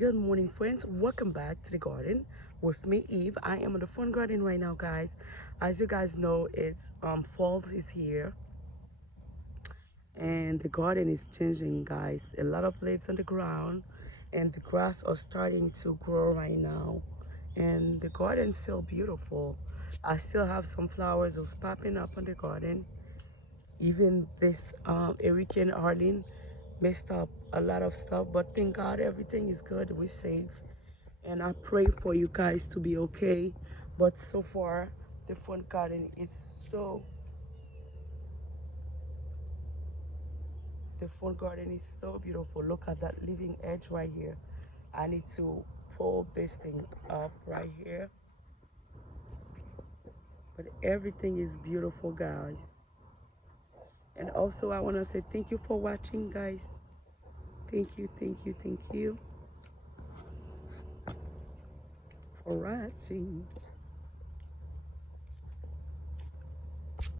Good morning, friends. Welcome back to the garden with me, Eve. I am in the front garden right now, guys. As you guys know, it's fall is here, and the garden is changing, guys. A lot of leaves on the ground, and the grass are starting to grow right now, and the garden's still beautiful. I still have some flowers that's popping up on the garden. Even this Hurricane Arlene messed up a lot of stuff, but thank God everything is good. We're safe, and I pray for you guys to be okay. But so far, the front garden is so the front garden is so beautiful. Look at that living edge right here. I need to pull this thing up right here, but everything is beautiful, guys. And also, I want to say thank you for watching, guys. Thank you, thank you, thank you for watching.